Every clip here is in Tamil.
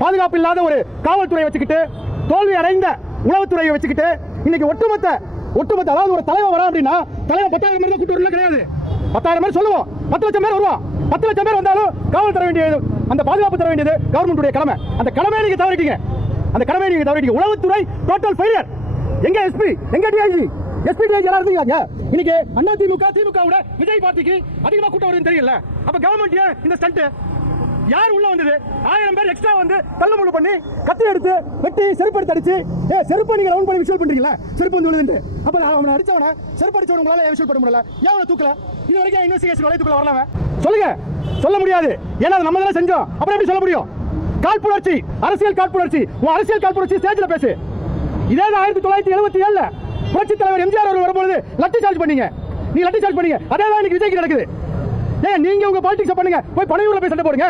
பாதுகாப்பு இல்லாத ஒரு காவல்துறையை வச்சுக்கிட்டு தோல்வி அடைந்த உளவுத்துறையை வச்சுக்கிட்டு இன்னைக்கு ஒட்டுமொத்த ஒட்டுமொத்த அதாவது ஒரு தலைவர் வரா அப்படின்னா தலைவர் பத்தாயிரம் பேர் தான் கூட்டு வரல கிடையாது. பத்தாயிரம் பேர் சொல்லுவோம். பத்து லட்சம் பேர் வருவோம் பத்து லட்சம் பேர் வந்தாலும் காவல் தர வேண்டியது அந்த பாதுகாப்பு தர வேண்டியது கவர்மெண்ட்டுடைய கடமை. அந்த கடமையை நீங்க தவறிட்டீங்க. அந்த கடமையை நீங்க தவறிட்டீங்க. உளவுத்துறை டோட்டல் ஃபெயிலியர் எங்க எஸ்பி எங்க டிஐஜி எஸ்பி டிஐஜி எல்லாம் இருந்தீங்க இன்னைக்கு அண்ணா திமுக திமுக விஜய் பார்ட்டிக்கு அதிகமாக கூட்டம் வருதுன்னு தெரியல. அப்ப கவர்மெண்ட் ஏன் இந்த ஸ்டண்ட் யார் உள்ள வந்தது? ஆயிரம் பேர் எக்ஸ்ட்ரா வந்து தள்ளுமுள்ளு பண்ணி கத்தி எடுத்து வெட்டி செருப்பு எடுத்து அடிச்சு ஏ செருப்பு நீங்க ரவுண்ட் பண்ணி விஷுவல் பண்றீங்களா? செருப்பு வந்து விழுதுட்டு அப்ப நான் அவனை அடிச்சவன செருப்பு அடிச்சவன உங்களால ஏன் விஷுவல் பண்ண முடியல? ஏன் அவனை தூக்கல? இது வரைக்கும் இன்வெஸ்டிகேஷன் வளையத்துக்குள்ள வரலாம சொல்லுங்க. சொல்ல முடியாது. ஏன்னா அது நம்ம தானே செஞ்சோம். அப்புறம் எப்படி சொல்ல முடியும்? காழ்ப்புணர்ச்சி. அரசியல் காழ்ப்புணர்ச்சி. உன் அரசியல் காழ்ப்புணர்ச்சி ஸ்டேஜ்ல பேசு. இதே தான் ஆயிரத்தி தொள்ளாயிரத்தி எழுபத்தி ஏழுல புரட்சி தலைவர் எம்ஜிஆர் அவர்கள் வரும்பொழுது லட்டி சார்ஜ் பண்ணீங்க. நீ லட்டி சார்ஜ் பண்ணீங்க. அதே தான் இன்னைக்கு விஜய்க்கு நடக்குது. ஏன் நீங்க உங்க பாலிடிக்ஸ் பண்ணுங்க. போய் பனையூர்ல போய் சண்டை போடுங்க.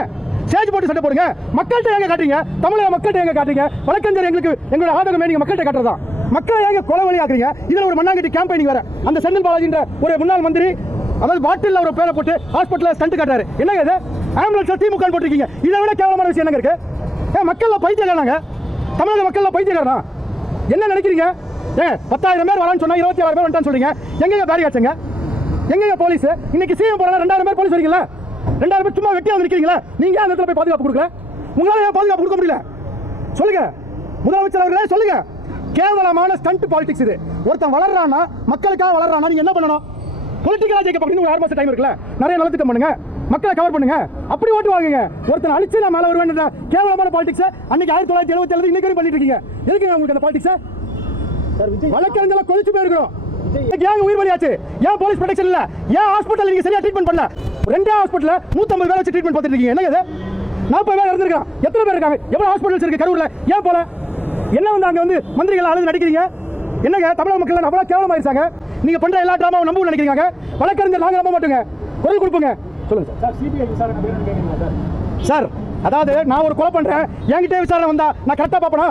சேஜ் போட்டு சண்டை போடுங்க. மக்கள்கிட்ட எங்க காட்டுறீங்க? தமிழக மக்கள்கிட்ட எங்க காட்டுறீங்க? வழக்கறிஞர் எங்களுக்கு எங்களோட ஆதரவு நீங்க மக்கள்கிட்ட காட்டுறதா? மக்களை ஏங்க கொலை வழி ஆக்குறீங்க? இதுல ஒரு மண்ணாங்கட்டி கேம்பெயினிங் வர அந்த செந்தில் பாலாஜின்ற ஒரு முன்னாள் மந்திரி அதாவது பாட்டில் ஒரு பேரை போட்டு ஹாஸ்பிட்டலில் ஸ்டண்ட் காட்டுறாரு. என்னங்க இது? ஆம்புலன்ஸில் திமுக போட்டிருக்கீங்க. இதை விட கேவலமான விஷயம் என்னங்க இருக்கு? ஏன் மக்கள்ல பைத்தியக்காரனாங்க தமிழக மக்கள்ல பைத்தியக்காரனா? என்ன நினைக்கிறீங்க? ஏ பத்தாயிரம் பேர் வரான்னு சொன்னா இருபத்தி ஆறு பேர் வந்துட்டான்னு சொல்றீங்க. எங்கங்க பேரியாச்சுங்க எங்கங்க போலீஸ் இன்னைக்கு சிஎம் போறாங்க ரெண்டாயிரம் பேர் போலீஸ் வரீங்களா ரெண்டாயிரம் பேர் சும்மா வெட்டி வந்திருக்கீங்களா? நீங்க அந்த இடத்துல போய் பாதுகாப்பு கொடுக்கல? உங்களால ஏன் பாதுகாப்பு கொடுக்க முடியல? சொல்லுங்க. முதலமைச்சர் அவர்களே சொல்லுங்க. கேவலமான ஸ்டண்ட் பாலிடிக்ஸ் இது. ஒருத்தன் வளர்றானா மக்களுக்காக வளர்றானா நீங்க என்ன பண்ணணும்? பொலிட்டிக்கலா ஜெயிக்க ஒரு ஆறு மாசம் டைம் இருக்குல்ல? நிறைய நலத்திட்டம் பண்ணுங்க. மக்களை கவர் பண்ணுங்க. அப்படி ஓட்டு வாங்குங்க. ஒருத்தன் அழிச்சு நான் மேல வருவேன் கேவலமான பாலிடிக்ஸ் அன்னைக்கு ஆயிரத்தி தொள்ளாயிரத்தி எழுபத்தி ஏழு இன்னைக்கு பண்ணிட்டு இருக்கீங்க. எதுக்குங்க உங்களுக்கு அந்த பாலிடிக்ஸ் வழக்கறிஞர்ல கொதிச்சு போயிருக்கிறோம். ஏன் உயிர் பலியாச்சு? ஏன் போலீஸ் ப்ரொடெக்ஷன் இல்ல? ஏன் ஹாஸ்பிட்டல் நீங்க சரியா ட்ரீட்மெண்ட் பண்ணல? ரெண்டே ஹாஸ்பிட்டல்ல 150 பேர் வச்சு ட்ரீட்மெண்ட் பார்த்துட்டு இருக்கீங்க என்னங்க இது? நாற்பது பேர் இருந்திருக்கான் எத்தனை பேர் இருக்காங்க? எவ்வளவு ஹாஸ்பிட்டல்ஸ் இருக்கு கரூர்ல? ஏன் போல? என்ன வந்து அங்க வந்து மந்திரிகள் அழுது நடிக்கிறீங்க? என்னங்க? தமிழக மக்கள் அவ்வளவு கேவலமாயிருச்சாங்க? நீங்க பண்ற எல்லா டிராமாவும் நம்ப நினைக்கிறீங்க வழக்கறிஞர் நாங்க நம்ப மாட்டோங்க. குரல் கொடுப்போங்க. சொல்லுங்க சார். சிபிஐ விசாரணை சார்? அதாவது நான் ஒரு கொலை பண்றேன். என்கிட்ட விசாரணை வந்தா நான் கரெக்டா பாப்பனா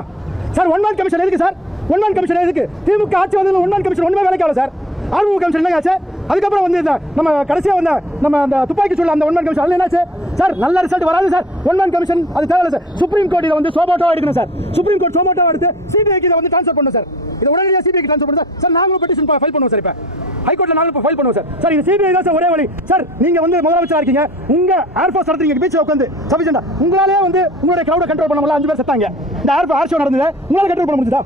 சார் ஒன் மந்த் கமிஷன் எதுக்கு சார்? ஒன் கமிஷன் எதுக்கு? திமுக ஆட்சி வந்து ஒன் கமிஷன் ஒன்றுமே வேலைக்கு ஆகல சார். ஆர்வம் கமிஷன் என்ன ஆச்சு? அதுக்கப்புறம் வந்து நம்ம கடைசியாக வந்த நம்ம அந்த துப்பாக்கி சூழல் அந்த ஒன்மேன் கமிஷன் அதில் என்னாச்சு? சார் நல்ல ரிசல்ட் வராது சார். ஒன்மேன் கமிஷன் அது தேவையில்ல சார். சுப்ரீம் கோர்ட்டில் வந்து சோபோட்டோ எடுக்கணும் சார். சுப்ரீம் கோர்ட் சோபோட்டோ எடுத்து சிபிஐக்கு இதை வந்து ட்ரான்ஸ்ஃபர் பண்ணணும் சார். இதை உடனடியாக சிபிஐக்கு ட்ரான்ஸ்ஃபர் பண்ணுங்க சார். சார் நாங்களும் பெட்டிஷன் ஃபைல் பண்ணுவோம் சார் இப்போ. ஹைகோர்ட்டில் நாங்களும் இப்போ ஃபைல் பண்ணுவோம் சார். சார் இது சிபிஐ தான் சார் ஒரே வழி. சார் நீங்கள் வந்து முதலமைச்சராக இருக்கீங்க. உங்கள் ஏர்ஃபோர்ஸ் நடத்துறீங்க. பீச்சில் உட்காந்து சஃபிஷியண்டா உங்களாலே வந்து உங்களுடைய க்ரௌடை கண்ட்ரோல் பண்ண முடியல. அஞ்சு பேர் செத்தாங்க. இந்த ஏர் ஏர் ஷோ நடந்தது. உங்களால் கண்ட்ரோல் பண்ண முடியுதா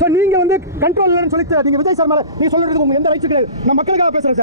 ஸோ நீங்கள் வந்து கண்ட்ரோல் இல்லைன்னு சொல்லி நீங்கள் விஜய் சார் மேலே நீங்கள் சொல்லுறதுக்கு உங்களுக்கு எந்த ரைட்ஸ் கிடையாது. நான் மக்களுக்காக பேசுகிறேன் சார்